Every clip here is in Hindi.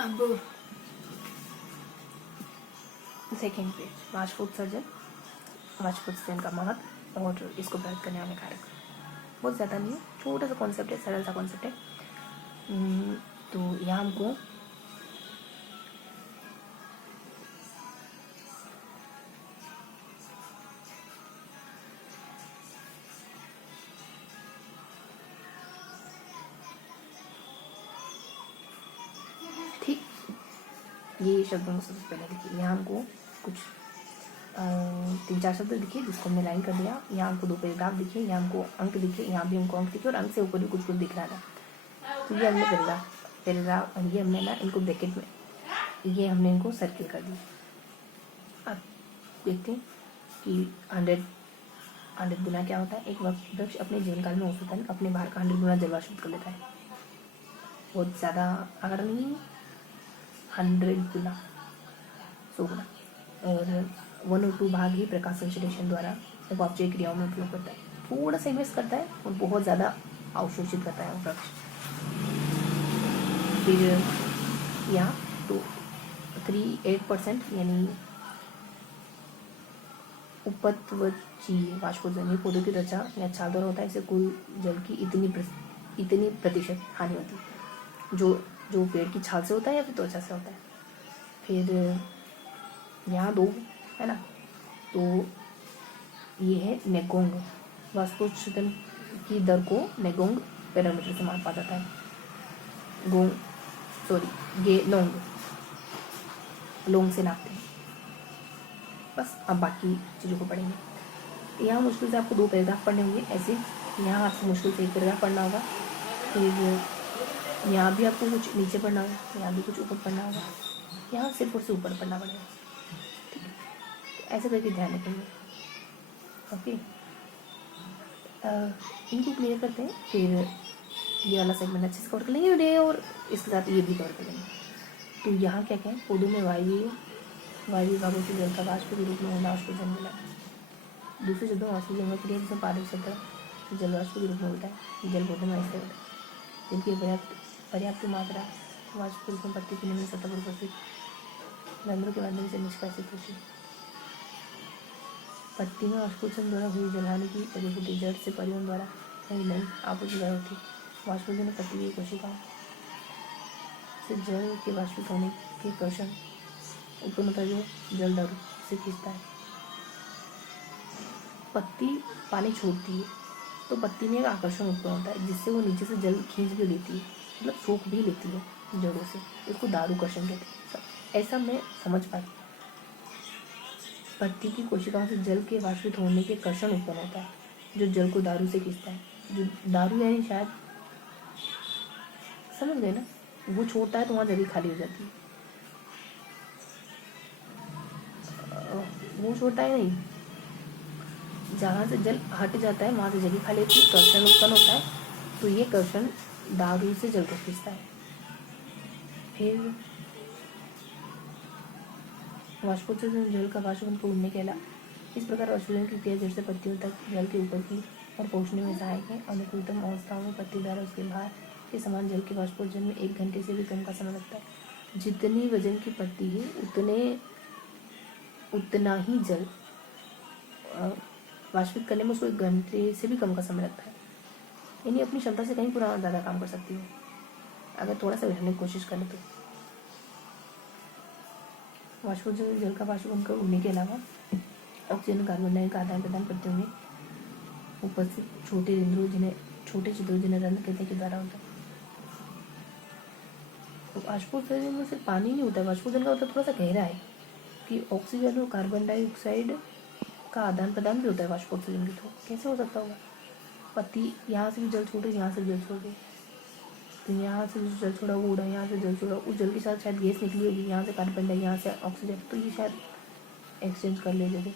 अब सेकेंड पे वाजपेयी सर्जन, वाजपेयी सेन का महत्व और इसको व्यक्त करने वाले कारक। बहुत ज़्यादा नहीं है, छोटा सा कॉन्सेप्ट है, सरल सा कॉन्सेप्ट है। तो यहाँ हमको ठीक ये शब्दों को सबसे पहले लिखिए। यहाँ हमको कुछ 3-4 शब्द दिखे जिसको हमने लाइन कर दिया। यहाँ हमको 2 पैराग्राफ दिखे, यहाँ हमको अंक दिखे, यहाँ भी हमको अंक दिखे और अंक से ऊपर भी कुछ कुछ दिख रहा था। तो ये हमने पैराग्राफ ये हमने ना इनको ब्रैकेट में, ये हमने इनको सर्किल कर दिया। अब देखते हैं कि 100 गुना क्या होता है। एक वृक्ष अपने जीवन काल में औसतन अपने भार का 100 गुना जल वाष्पित कर लेता है। बहुत ज़्यादा आंकड़ा नहीं, 100 गुना, 100 गुना। और 1 और 2 भाग ही प्रकाश संश्लेषण द्वारा उपापचय क्रियाओं में उपयोग करता है। थोड़ा सा इन्वेस्ट करता है और बहुत ज़्यादा अवशोषित करता है वृक्ष। फिर यहाँ तो 38% यानी उपत्वचीय वाष्पोत्सर्जन पौधों की त्वचा या छाल द्वारा होता है। इससे कुल जल की इतनी प्रतिशत हानि होती है, जो पेड़ की छाल से होता है या फिर त्वचा से होता है। फिर यहाँ 2 है ना, तो ये है नेगोंग। वाष्पोत्सर्जन की दर को नेगोंग पैरामीटर से मापा जाता है। लोंग से नापते हैं। बस अब बाकी चीज़ों को पढ़ेंगे। यहाँ मुश्किल से आपको 2 पैराग्राफ पढ़ने होंगे ऐसे। यहाँ आपको मुश्किल से 1 पैराग्राफ पढ़ना होगा। फिर यहाँ भी आपको कुछ नीचे पढ़ना होगा, यहाँ भी कुछ ऊपर पढ़ना होगा, यहाँ सिर्फ और सिर्फ ऊपर पढ़ना पड़ेगा। ठीक है, तो ऐसे करके ध्यान रखेंगे। ओके, इनको क्लियर करते हैं। फिर ये वाला सेगमेंट अच्छे से कवर कर लेंगे वीडियो, और इसके साथ ये भी कवर कर लेंगे। तो यहाँ क्या क्या है, पौधों में वायु विभागों से जल का वाष्प के रूप में होना वाष्पोत्सर्जन मिला। दूसरे शब्दों में वाष्पोत्सर्जन में क्रिया जिसमें पारक शब्द जल वाष्प के रूप में होता है। जल पौधों में ऐसे होता है जबकि पर्याप्त मात्रा वाष्प के रूप में पत्ती की निम्न सतह पर उपस्थित रंध्रों के माध्यम से निष्कासित होती है। पत्ती में वाष्पोत्सर्जन द्वारा हुई जलहानि की परिस्थिति जड़ से परिवहन द्वारा नहीं आपूर्ति द्वारा होती है। वाष्पोत्सर्जन पत्ती की कोशिकाओं से जल के वाष्पित होने के कर्षण उत्पन्न होता है, जो जल दारू से खींचता है। पत्ती पानी छोड़ती है तो पत्ती में एक आकर्षण उत्पन्न होता है जिससे वो नीचे से जल खींच भी लेती है, मतलब सोख भी लेती है जड़ों से। इसको दारूकर्षण कहते हैं। ऐसा मैं समझ पाई। पत्ती की कोशिकाओं से जल के वाष्पित होने के कर्षण उत्पन्न होता है जो जल को दारू से खींचता है। जो दारू यानी शायद समझ गए ना, वो छोड़ता है तो वहाँ जगह खाली हो जाती है। वो छोटा है नहीं, जहाँ से जल हट जाता है वहाँ से जगह खाली होती है, कर्षण उत्पन्न होता है। तो ये कर्षण दारू से जल को खींचता है। फिर वाष्पोत्सर्जन जल का वाष्पन को उड़ने के अलावा इस प्रकार वाष्पोत्सर्जन की क्रिया जड़ से पत्तियों तक जल के ऊपर की और पहुँचने में सहायक है। अनुकूलतम अवस्थाओं में पत्ती द्वारा उसके बाहर के समान जल के वाष्पोत्सर्जन में 1 घंटे से भी कम का समय लगता है। जितनी वजन की पत्ती है उतना ही जल वाष्पित करने में उसको 1 घंटे से भी कम का समय लगता है। यानी अपनी क्षमता से कहीं पुराना ज़्यादा काम कर सकती हो अगर थोड़ा सा बैठने की कोशिश करें तो। वाष्पोत्सर्जन जल का वाष्पन कर उड़ने के अलावा ऑक्सीजन कार्बन डाइऑक्साइड का आदान प्रदान करते हुए उपस्थित छोटे छिद्रों जिन्हें रंध्र कहते हैं के द्वारा होता है। तो वाष्पोत्सर्जन में सिर्फ पानी नहीं होता है, वाष्पोत्सर्जन का मतलब थोड़ा सा गहरा है कि ऑक्सीजन और कार्बन डाइऑक्साइड का आदान प्रदान भी होता है वाष्पोत्सर्जन के थ्रू। कैसे हो सकता होगा? पत्ती यहाँ से भी जल छोड़ रही, यहाँ से जल छोड़ रही, तो यहाँ से जो जल छोड़ा वो उड़ा, यहाँ से जल छोड़ा, उस जल के साथ शायद गैस निकली होगी, यहाँ से कार्बन डाइऑक्साइड, यहाँ से ऑक्सीजन, तो ये शायद एक्सचेंज कर ले जगह।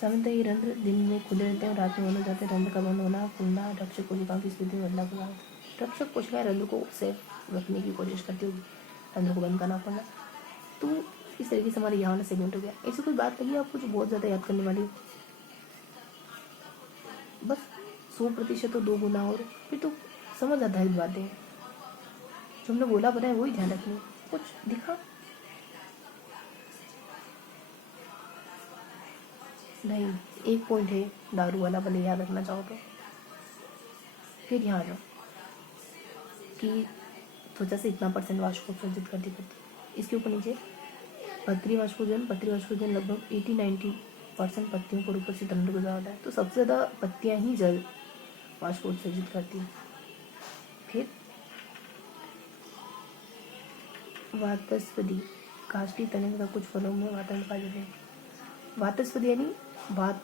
सामान्यतः ये रंध्र दिन में खुले रहते हैं और रात में बंद हो जाते हैं। रंध्र का बंद होना खुलना रक्षक कोशिकाओं की स्थिति में बदलाव होगा। रक्षक कोशिकाएं रंध्र को सेफ रखने की कोशिश करती होगी, रंध्र को बंद करना पड़ना। तो इस तरीके से हमारे यहाँ वाला सेगमेंट हो गया। ऐसी कोई बात लगी आपको जो बहुत ज़्यादा याद करने वाली हो? बस 100% तो 2 गुना और फिर तो समझ आता है बातें। जो हमने बोला बताया वही ध्यान रखिए। कुछ दिखा नहीं, एक पॉइंट है दारू वाला, भले याद रखना चाहो तो। फिर यहाँ जाओ कि त्वचा से इतना परसेंट वाष्प उत्सर्जित करती पत्ती, इसके ऊपर नीचे पत्री वाष्पोजन लगभग 80-90% पत्तियों पर ऊपर से तंत्र गुजरा होता है। तो सबसे ज़्यादा पत्तियाँ ही जल वाष्प उत्सर्जित करती हैं। फिर वातस्पति, काष्ठी तने तथा कुछ फलों में वातावरण पाए जाते हैं। वातस्पति यानी बात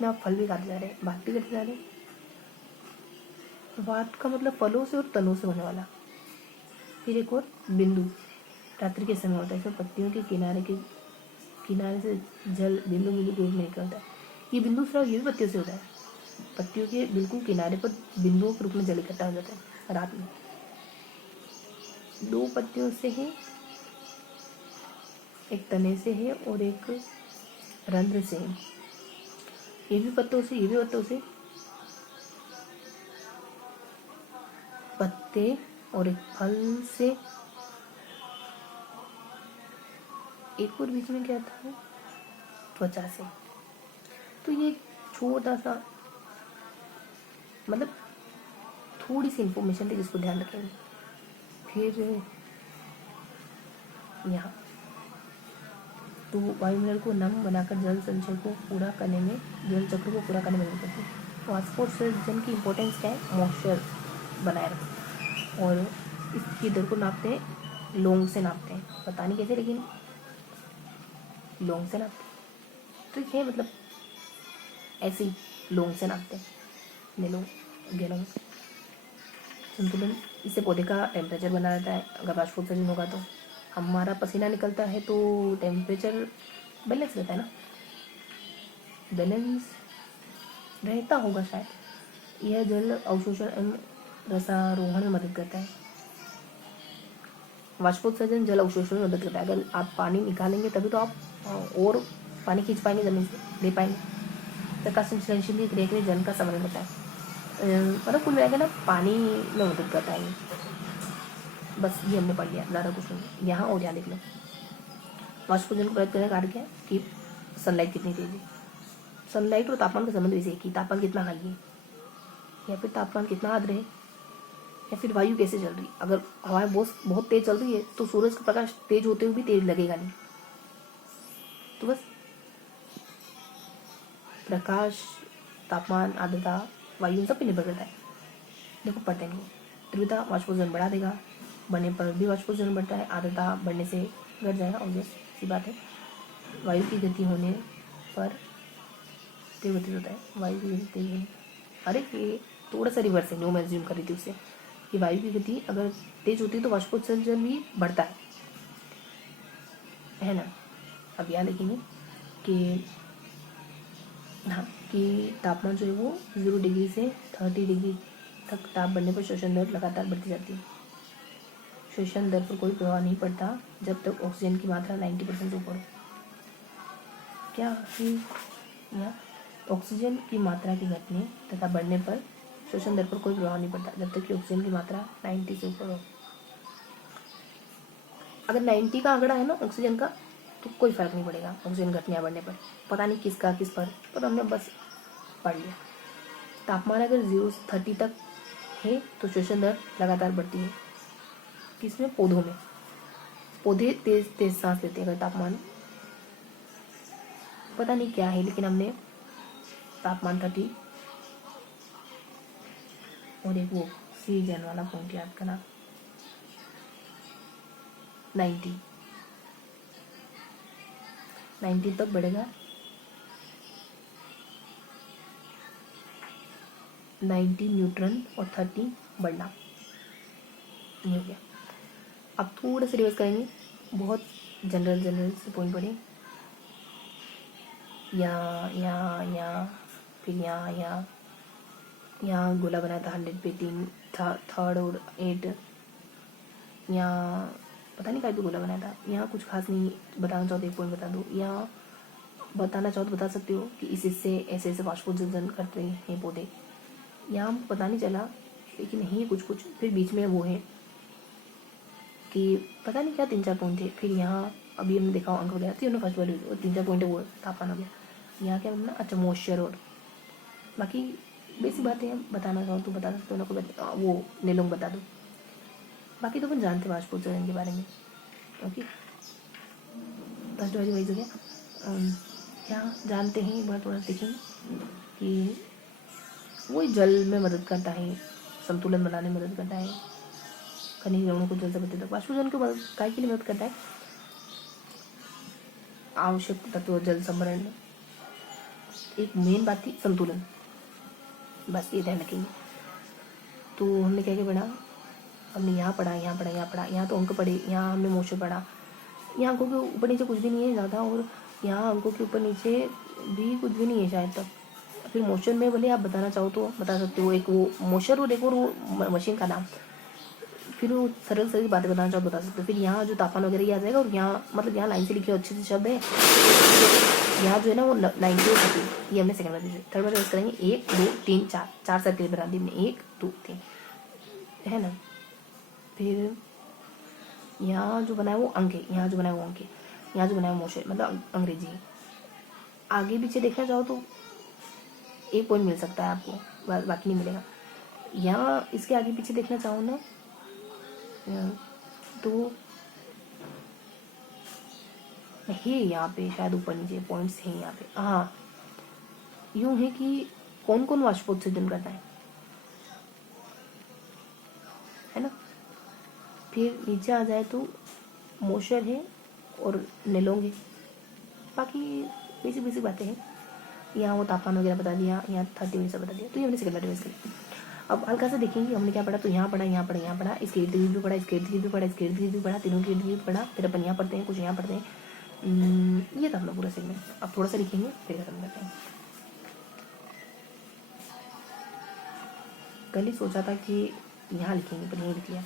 में आप फल भी खाते जा रहे हैं, बात भी करते जा रहे हैं। वात का मतलब फलों से और तनों से होने वाला। फिर एक और बिंदु, रात्रि के समय होता है, इसमें पत्तियों के किनारे से जल बिंदु के रूप में निकलता है। ये बिंदु स्राव ये भी पत्तियों से होता है। पत्तियों के बिल्कुल किनारे पर बिंदुओं के रूप में जल इकट्ठा हो जाता है रात में। 2 पत्तियों से है, एक तने से है और एक रंध्र से है। ये भी पत्तों से, ये भी पत्तों से। पत्ते और एक फल से। एक और बीच में क्या था, त्वचा से। तो ये छोटा सा मतलब थोड़ी सी इंफॉर्मेशन थी जिसको ध्यान रखेंगे। फिर यहाँ तो वायुमंडल को नम बनाकर जल संचय को पूरा करने में, जल चक्र को पूरा करने में मदद करती है। वाष्पोत्सर्जन की इम्पोर्टेंस क्या है, मॉइस्चर बनाए रखते, और इसकी दर को नापते हैं, लोंग से नापते हैं। पता नहीं कैसे, लेकिन लोंग से नापते हैं। तो ये मतलब ऐसे ही लोंग से नापते हैं, नेलोंग गेलोंग। संतुलन, इससे पौधे का टेम्परेचर बना रहता है। अगर वाष्पोत्सर्जन होगा तो हमारा पसीना निकलता है तो टेम्परेचर बैलेंस रहता है ना, बैलेंस रहता होगा शायद। यह जल अवशोषण एवं रसारोहण में मदद करता है। वाष्पोत्सर्जन जल अवशोषण में मदद करता है। अगर आप पानी निकालेंगे तभी तो आप और पानी खींच पाएंगे, जमीन से ले पाएंगे। प्रकाश संश्लेषण की क्रिया के लिए जल का समन्वय होता है। मतलब कुल मिलाकर ना पानी में मदद करता है ये। बस ये हमने पढ़ लिया, ज़्यादा कुछ नहीं। यहाँ और यहाँ देख लो, वाष्पोत्सर्जन को प्रभावित करने का कार्य क्या है कि सनलाइट कितनी तेज है। सनलाइट और तापमान का संबंध वैसे है कि तापमान कितना हाई है, या फिर तापमान कितना आर्द्र है, या फिर वायु कैसे चल रही है। अगर हवाएं बहुत तेज चल रही है तो सूरज का प्रकाश तेज होते हुए भी तेज लगेगा नहीं। तो बस प्रकाश, तापमान, आर्द्रता, वायु सब पे निर्भर करता है। देखो पढ़ते हैं, तीव्रता वाष्पोत्सर्जन बढ़ा देगा, बढ़ने पर भी वाष्पोत्सर्जन बढ़ता है। आर्द्रता बढ़ने से घट जाएगा, ऑब्वियस सी बात है। वायु की गति होने पर तीव्र होता है, वायु की गति तेज होने। अरे ये थोड़ा सा रिवर्स है जो मैं एज्यूम कर रही थी उससे, कि वायु की गति अगर तेज होती है तो वाष्पोत्सर्जन भी बढ़ता है ना। अब यहाँ देखेंगे कि हाँ, कि तापमान जो है वो 0 डिग्री से 30 डिग्री तक ताप बढ़ने पर श्वसन दर लगातार बढ़ती जाती है। श्वसन दर पर कोई प्रभाव नहीं पड़ता जब तक ऑक्सीजन की मात्रा 90% से ऊपर हो। क्या है यहाँ, ऑक्सीजन की मात्रा के घटने तथा बढ़ने पर श्वसन दर पर कोई प्रभाव नहीं पड़ता जब तक कि ऑक्सीजन की मात्रा 90 से ऊपर हो। अगर 90 का आंकड़ा है ना ऑक्सीजन का, तो कोई फर्क नहीं पड़ेगा ऑक्सीजन घटने या बढ़ने पर। पता नहीं किस पर, तो हमने बस पढ़ लिया। तापमान अगर 0 से 30 तक है तो श्वसन दर लगातार बढ़ती है। किसमें, पौधों में। पौधे तेज तेज सांस लेते हैं अगर तापमान, पता नहीं क्या है, लेकिन हमने तापमान 30 और एक वो सीजन वाला पॉइंट याद करना, 90 तक बढ़ेगा। 90 न्यूट्रन और 30 बढ़ना, ये हो गया। अब थोड़ा सा रिवर्स करेंगे, बहुत जनरल से पॉइंट पढ़े। यहाँ फिर यहाँ गोला बना था 100 पे 3 था, 3rd और 8। यहाँ पता नहीं क्या भी गोला बनाया था। यहाँ कुछ खास नहीं बताना चाहो तो एक पॉइंट बता दो। यहाँ बताना चाहो तो बता सकते हो कि इससे ऐसे वाष्पोत्सर्जन करते हैं पौधे। यहाँ पता नहीं चला लेकिन है कुछ कुछ। फिर बीच में वो है कि पता नहीं क्या 3-4 पॉइंट थे। फिर यहाँ अभी हमने देखा अंक वगैरह थी, हमने फर्स्ट वाले 3-4 पॉइंट है वो तापमान हो गया। यहाँ क्या बनना, अच्छा मॉइस्चर, और बाकी बेसिक बातें हम बताना चाहो तो बता सकते हो ना, कोई वो नेलोंग बता दो। बाकी तो अपन जानते वाष्पोत्सर्जन के बारे में। ओके, फर्स्ट वाली वही हो गया। क्या जानते हैं, एक बार थोड़ा देखेंगे कि वो जल में मदद करता है, संतुलन बनाने में मदद करता है, खनिज लवणों को जल से बचाता है। वाष्पोत्सर्जन को काय के लिए मदद करता है, आवश्यक तत्व जल संभरण, एक मेन बात थी संतुलन, बस ये ध्यान रखेंगे। तो हमने क्या क्या पढ़ा, हमने यहाँ पढ़ा, यहाँ पढ़ा, यहाँ पढ़ा, यहाँ तो अंक पढ़े, यहाँ हमने मोशन पढ़ा। यहाँ अंकों के ऊपर नीचे कुछ भी नहीं है ज़्यादा, और यहाँ अंकों के ऊपर नीचे भी कुछ भी नहीं है शायद तक। फिर मोशन में भले आप बताना चाहो तो बता सकते हो, एक वो मोशन और एक और वो मशीन का नाम। फिर वो सरल सरल बातें बताना चाहो बता सकते हो। फिर यहाँ जो तापमान वगैरह ये आ जाएगा, और यहाँ मतलब यहाँ लाइन से लिखे अच्छे से शब्द है। यहाँ जो है ना वो 90 30, ये हमने सेकंड बार दीजिए। थर्ड बार यूज़ करेंगे 1 2 3 4, 4 सर्किल बना दी हमने, 1 2 3, है ना। फिर यहाँ जो बनाया वो अंक है, यहाँ जो बनाया वो अंक है, यहाँ जो बनाया वो मोशन मतलब अंग्रेजी है। आगे पीछे देखना चाहो तो 1 पॉइंट मिल सकता है आपको, बाकी नहीं मिलेगा। यहाँ इसके आगे पीछे देखना चाहो ना तो है यहाँ पे शायद ऊपर नीचे पॉइंट्स हैं यहाँ पे। हाँ, यूँ है कि कौन कौन वाष्पोत्सर्जन करता है ना। फिर नीचे आ जाए तो मोशर है और नेलोंग है। बाकी बेसिक बेसिक बातें हैं। यहाँ वो तापमान वगैरह बता दिया, यहाँ 30 मिनट से बता दिया। तो ये हमने सेकंड बार रिवाइज करी। अब हल्का सा देखेंगे हमने क्या पढ़ा। तो यहाँ पढ़ा, यहाँ पढ़ा, यहाँ पढ़ा, इसके इर्द गिर्द भी पढ़ा, इसके इर्द गिर्द भी पढ़ा, इसके इर्द गिर्द भी पढ़ा, तीनों के इर्द गिर्द पढ़ा। फिर अपन यहाँ पढ़ते हैं, कुछ यहाँ पढ़ते हैं। ये था अपना पूरा सेगमेंट। अब थोड़ा सा लिखेंगे फिर खत्म करते हैं। कल ही सोचा था कि यहाँ लिखेंगे, पर यहीं लिख लिया।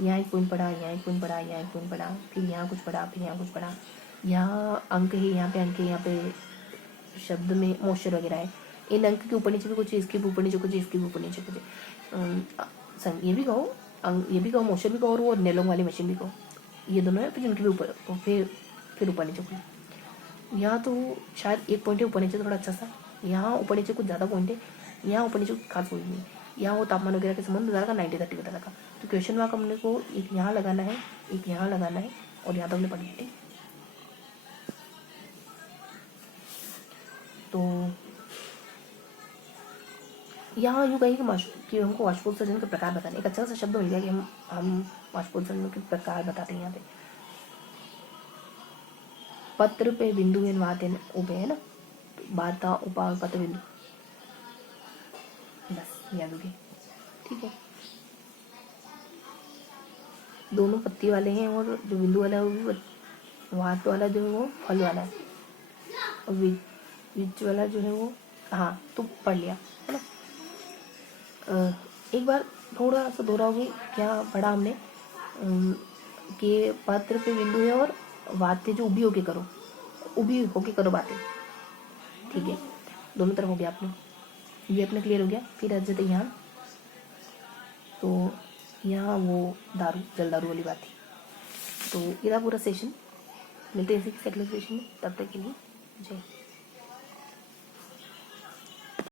यहाँ 1 पॉइंट पढ़ा, यहाँ 1 पॉइंट पढ़ा, यहाँ 1 पॉइंट पढ़ा, फिर यहाँ कुछ पढ़ा, फिर यहाँ कुछ पढ़ा। यहाँ अंक है, यहाँ पे अंक है, यहाँ पे शब्द में मोशर वगैरह है। इन अंक के ऊपर नीचे भी कुछ, इसके ऊपर नीचे कुछ, इसके ऊपर नीचे कुछ। ये भी कहो, ये भी कहो, मोशर भी कहो, और वो नेलोंग वाली मशीन भी कहो। ये दोनों है। फिर इनके भी ऊपर, फिर ऊपर नीचे कुछ। यहाँ तो शायद 1 पॉइंट है ऊपर नीचे थोड़ा अच्छा सा। यहाँ ऊपर नीचे कुछ ज़्यादा पॉइंट है, यहाँ ऊपर नीचे खास पॉइंट नहीं। यहाँ वो तापमान वगैरह के संबंध बता रखा, 90-30 बता रखा। तो क्वेश्चन मार्क हमने को एक यहाँ लगाना है, एक यहाँ लगाना है, और यहाँ तो हमने पढ़ लिया। तो यहाँ यूँ कहें कि हमको वाष्पोत्सर्जन के प्रकार बताने, एक अच्छा सा शब्द मिल गया कि हम वाष्पोत्सर्जन के प्रकार बताते हैं यहाँ पे। पत्र पे बिंदु एन वात उप है ना, वार्ता उपा पत्र बिंदु, बस याद हो गई। ठीक है, दोनों पत्ती वाले हैं, और जो बिंदु वाला है वो भी, वात वाला जो है वो फल वाला है, और बीच वाला जो है वो, हाँ तो पढ़ लिया है ना। एक बार थोड़ा सा दोहराओगे, क्या पढ़ा हमने कि पत्र पे बिंदु है और बातें जो उभी होके करो, उभी होके करो बातें। ठीक है, दोनों तरफ हो गया अपने, ये अपने क्लियर हो गया। फिर आ जाते यहाँ, तो यहाँ वो दारू, जल दारू वाली बात थी। तो ये था पूरा सेशन। मिलते हैं इसी सेकंड सेशन में, तब तक के लिए जय।